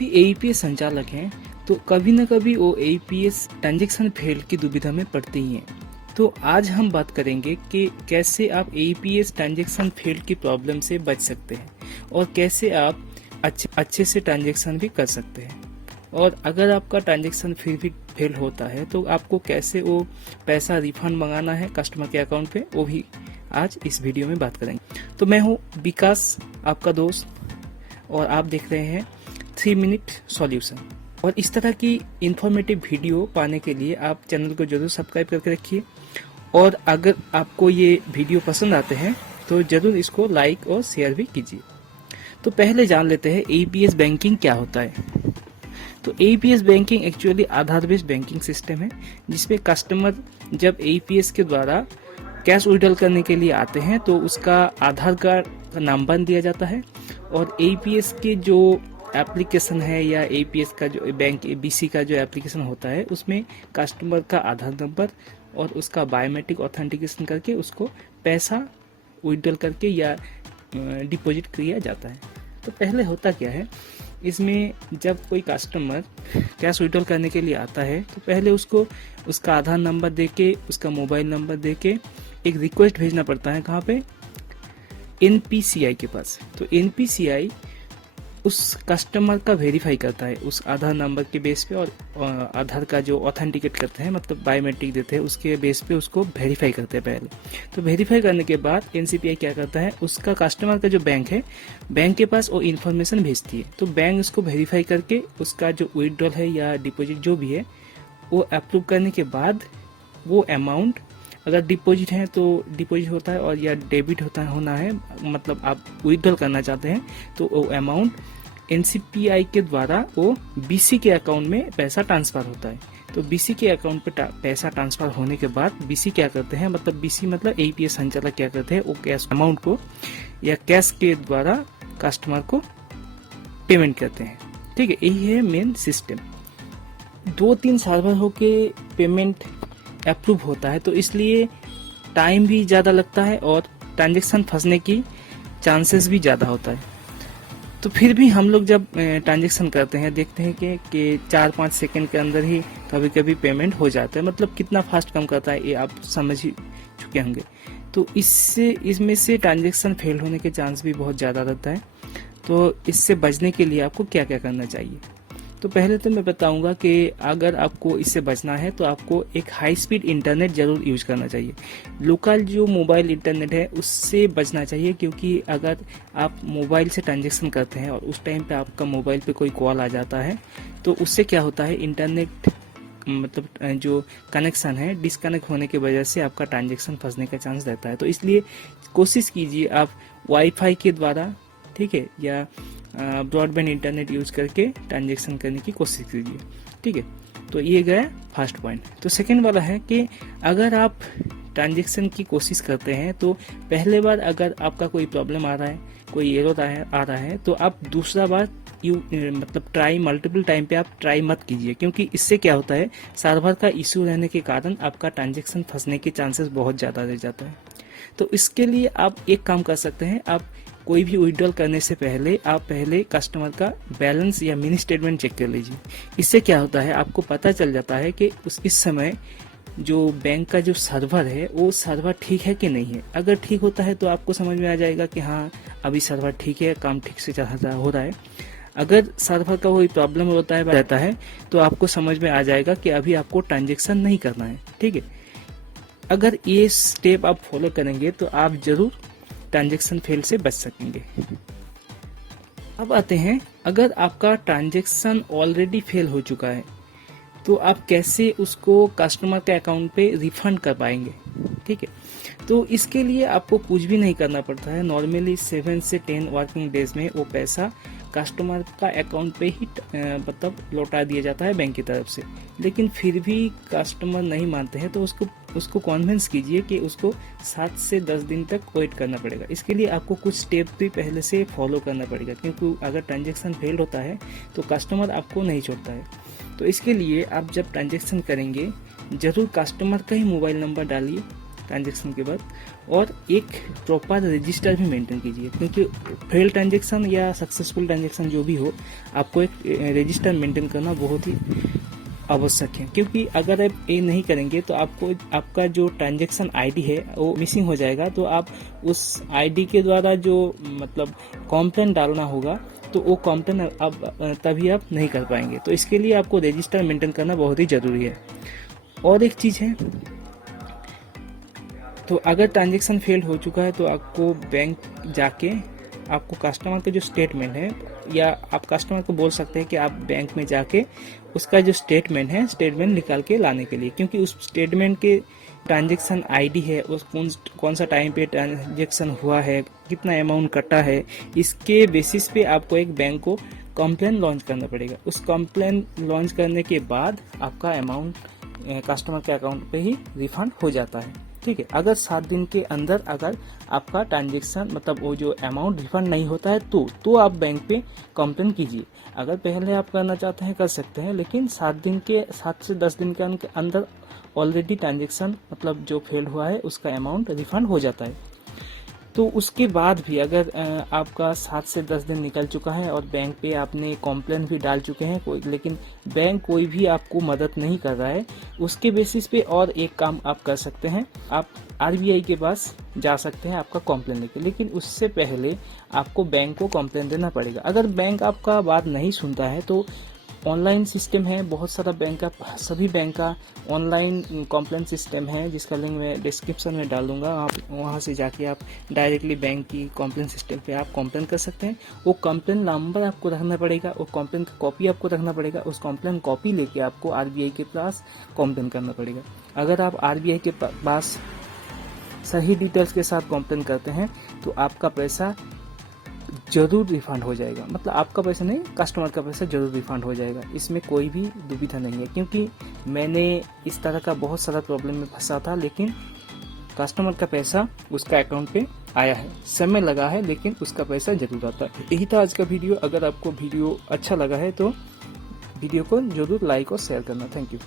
भी एईपीएस संचालक हैं तो कभी न कभी वो एईपीएस ट्रांजैक्शन फेल की दुविधा में पड़ते ही हैं। तो आज हम बात करेंगे कि कैसे आप एईपीएस ट्रांजैक्शन फेल की प्रॉब्लम से बच सकते हैं और कैसे आप अच्छे से ट्रांजैक्शन भी कर सकते हैं। और अगर आपका ट्रांजैक्शन फिर भी फेल होता है तो आपको कैसे वो पैसा रिफंड मंगाना है कस्टमर के अकाउंट पे, वो भी आज इस वीडियो में बात करेंगे। तो मैं हूँ विकास, आपका दोस्त, और आप देख रहे हैं 3 मिनट सॉल्यूशन। और इस तरह की इंफॉर्मेटिव वीडियो पाने के लिए आप चैनल को जरूर सब्सक्राइब करके रखिए, और अगर आपको ये वीडियो पसंद आते हैं तो जरूर इसको लाइक और शेयर भी कीजिए। तो पहले जान लेते हैं एईपीएस बैंकिंग क्या होता है। तो एईपीएस बैंकिंग एक्चुअली आधार बेस्ड बैंकिंग सिस्टम है जिसपे कस्टमर जब एईपीएस के द्वारा कैश विड्रॉल करने के लिए आते हैं तो उसका आधार कार्ड नंबर दिया जाता है, और एईपीएस के जो एप्लीकेशन है या एईपीएस का जो बैंक बीसी का जो एप्लीकेशन होता है उसमें कस्टमर का आधार नंबर और उसका बायोमेट्रिक ऑथेंटिकेशन करके उसको पैसा विड्रॉल करके या डिपॉजिट किया जाता है। तो पहले होता क्या है, इसमें जब कोई कस्टमर कैश विड्रॉल करने के लिए आता है तो पहले उसको उसका आधार नंबर देके, उसका मोबाइल नंबर देके एक रिक्वेस्ट भेजना पड़ता है। कहाँ पे? एनपीसीआई के पास। तो एनपीसीआई उस कस्टमर का वेरीफाई करता है उस आधार नंबर के बेस पे, और आधार का जो ऑथेंटिकेट करते हैं मतलब बायोमेट्रिक देते हैं उसके बेस पे उसको वेरीफाई करते हैं पहले। तो वेरीफाई करने के बाद एनसीपीआई क्या करता है, उसका कस्टमर का जो बैंक है, बैंक के पास वो इन्फॉर्मेशन भेजती है। तो बैंक उसको वेरीफाई करके उसका जो विड्रॉल है या डिपॉजिट जो भी है वो अप्रूव करने के बाद वो अमाउंट, अगर डिपॉजिट है तो डिपॉजिट होता है, और या डेबिट होना है मतलब आप विड्रॉल करना चाहते हैं तो वो अमाउंट एनसीपीआई के द्वारा वो बीसी के अकाउंट में पैसा ट्रांसफर होता है। तो बीसी के अकाउंट पे पैसा ट्रांसफर होने के बाद बीसी क्या करते हैं, मतलब बीसी मतलब एईपीएस संचालक क्या करते हैं, वो कैश अमाउंट को या कैश के द्वारा कस्टमर को पेमेंट करते हैं। ठीक है, यही है मेन सिस्टम। 2-3 सर्वर होके पेमेंट अप्रूव होता है, तो इसलिए टाइम भी ज़्यादा लगता है और ट्रांजैक्शन फंसने की चांसेस भी ज़्यादा होता है। तो फिर भी हम लोग जब ट्रांजैक्शन करते हैं देखते हैं कि 4-5 सेकंड के अंदर ही कभी कभी पेमेंट हो जाता है। मतलब कितना फास्ट काम करता है ये आप समझ ही चुके होंगे। तो इसमें से ट्रांजैक्शन फेल होने के चांस भी बहुत ज़्यादा रहता है। तो इससे बचने के लिए आपको क्या क्या करना चाहिए। तो पहले तो मैं बताऊंगा कि अगर आपको इससे बचना है तो आपको एक हाई स्पीड इंटरनेट ज़रूर यूज करना चाहिए। लोकल जो मोबाइल इंटरनेट है उससे बचना चाहिए, क्योंकि अगर आप मोबाइल से ट्रांजैक्शन करते हैं और उस टाइम पे आपका मोबाइल पे कोई कॉल आ जाता है तो उससे क्या होता है, इंटरनेट मतलब जो कनेक्शन है डिसकनेक्ट होने की वजह से आपका ट्रांजैक्शन फंसने का चांस रहता है। तो इसलिए कोशिश कीजिए आप वाईफाई के द्वारा, ठीक है, या ब्रॉडबैंड इंटरनेट यूज करके ट्रांजैक्शन करने की कोशिश कीजिए। ठीक है, तो ये गया फर्स्ट पॉइंट। तो सेकंड वाला है कि अगर आप ट्रांजैक्शन की कोशिश करते हैं तो पहले बार अगर आपका कोई प्रॉब्लम आ रहा है, कोई एरर आ रहा है तो आप दूसरा बार मतलब ट्राई मल्टीपल टाइम पे आप ट्राई मत कीजिए, क्योंकि इससे क्या होता है, सर्वर का इश्यू रहने के कारण आपका ट्रांजैक्शन फंसने के चांसेस बहुत ज़्यादा रह जाता है। तो इसके लिए आप एक काम कर सकते हैं, आप कोई भी विड्रॉल करने से पहले आप पहले कस्टमर का बैलेंस या मिनी स्टेटमेंट चेक कर लीजिए। इससे क्या होता है, आपको पता चल जाता है कि इस समय जो बैंक का जो सर्वर है वो सर्वर ठीक है कि नहीं है। अगर ठीक होता है तो आपको समझ में आ जाएगा कि हाँ अभी सर्वर ठीक है, काम ठीक से हो रहा है। अगर सर्वर का कोई प्रॉब्लम रहता है तो आपको समझ में आ जाएगा कि अभी आपको ट्रांजेक्शन नहीं करना है। ठीक है, अगर ये स्टेप आप फॉलो करेंगे तो आप जरूर ट्रांजैक्शन फेल से बच सकेंगे। अब आते हैं, अगर आपका ट्रांजैक्शन ऑलरेडी फेल हो चुका है तो आप कैसे उसको कस्टमर के अकाउंट पे रिफंड कर पाएंगे। ठीक है, तो इसके लिए आपको कुछ भी नहीं करना पड़ता है। नॉर्मली 7 से 10 वर्किंग डेज में वो पैसा कस्टमर का अकाउंट पे ही मतलब लौटा दिया जाता है बैंक की तरफ से। लेकिन फिर भी कस्टमर नहीं मानते हैं तो उसको कन्विंस कीजिए कि उसको 7 से 10 दिन तक वेट करना पड़ेगा। इसके लिए आपको कुछ स्टेप भी पहले से फॉलो करना पड़ेगा, क्योंकि अगर ट्रांजैक्शन फेल होता है तो कस्टमर आपको नहीं छोड़ता है। तो इसके लिए आप जब ट्रांजैक्शन करेंगे जरूर कस्टमर का ही मोबाइल नंबर डालिए, ट्रांजैक्शन के बाद, और एक प्रॉपर रजिस्टर भी मेंटेन कीजिए, क्योंकि फेल ट्रांजैक्शन या सक्सेसफुल ट्रांजैक्शन जो भी हो, आपको एक रजिस्टर मेंटेन करना बहुत ही आवश्यक है। क्योंकि अगर आप ये नहीं करेंगे तो आपको आपका जो ट्रांजैक्शन आईडी है वो मिसिंग हो जाएगा, तो आप उस आईडी के द्वारा जो मतलब कंप्लेंट डालना होगा तो वो कंप्लेंट अब तभी आप नहीं कर पाएंगे। तो इसके लिए आपको रजिस्टर मेंटेन करना बहुत ही ज़रूरी है। और एक चीज़ है, तो अगर ट्रांजैक्शन फेल हो चुका है तो आपको बैंक जाके आपको कस्टमर का जो स्टेटमेंट है, या आप कस्टमर को बोल सकते हैं कि आप बैंक में जाके उसका जो स्टेटमेंट है, स्टेटमेंट निकाल के लाने के लिए, क्योंकि उस स्टेटमेंट के ट्रांजैक्शन आईडी है, उस कौन सा टाइम पे ट्रांजैक्शन हुआ है, कितना अमाउंट कटा है, इसके बेसिस पे आपको एक बैंक को कंप्लेन लॉन्च करना पड़ेगा। उस कंप्लेन लॉन्च करने के बाद आपका अमाउंट कस्टमर के अकाउंट पे ही रिफंड हो जाता है। ठीक है, अगर 7 दिन के अंदर अगर आपका ट्रांजैक्शन मतलब वो जो अमाउंट रिफंड नहीं होता है तो आप बैंक पे कंप्लेन कीजिए। अगर पहले आप करना चाहते हैं कर सकते हैं, लेकिन 7 से 10 दिन के अंदर ऑलरेडी ट्रांजैक्शन मतलब जो फेल हुआ है उसका अमाउंट रिफंड हो जाता है। तो उसके बाद भी अगर आपका 7 से 10 दिन निकल चुका है और बैंक पे आपने कॉम्प्लेन भी डाल चुके हैं लेकिन बैंक कोई भी आपको मदद नहीं कर रहा है, उसके बेसिस पे और एक काम आप कर सकते हैं, आप आरबीआई के पास जा सकते हैं आपका कॉम्प्लेन लेके। लेकिन उससे पहले आपको बैंक को कॉम्प्लेन देना पड़ेगा। अगर बैंक आपका बात नहीं सुनता है तो ऑनलाइन सिस्टम है, बहुत सारा बैंक का, सभी बैंक का ऑनलाइन कंप्लेंट सिस्टम है, जिसका लिंक मैं डिस्क्रिप्शन में डाल दूंगा। आप वहां से जाके आप डायरेक्टली बैंक की कंप्लेंट सिस्टम पे आप कंप्लेन कर सकते हैं। वो कंप्लेंट नंबर आपको रखना पड़ेगा, वो कंप्लेंट की कॉपी आपको रखना पड़ेगा, उस कंप्लेंट कॉपी लेके आपको आरबीआई के पास कंप्लेन करना पड़ेगा। अगर आप आरबीआई के पास सही डिटेल्स के साथ कंप्लेन करते हैं तो आपका पैसा जरूर रिफंड हो जाएगा। मतलब आपका पैसा नहीं, कस्टमर का पैसा जरूर रिफंड हो जाएगा, इसमें कोई भी दुविधा नहीं है। क्योंकि मैंने इस तरह का बहुत सारा प्रॉब्लम में फंसा था, लेकिन कस्टमर का पैसा उसका अकाउंट पे आया है, समय लगा है लेकिन उसका पैसा जरूर आता है। यही था आज का वीडियो। अगर आपको वीडियो अच्छा लगा है तो वीडियो को जरूर लाइक और शेयर करना। Thank you.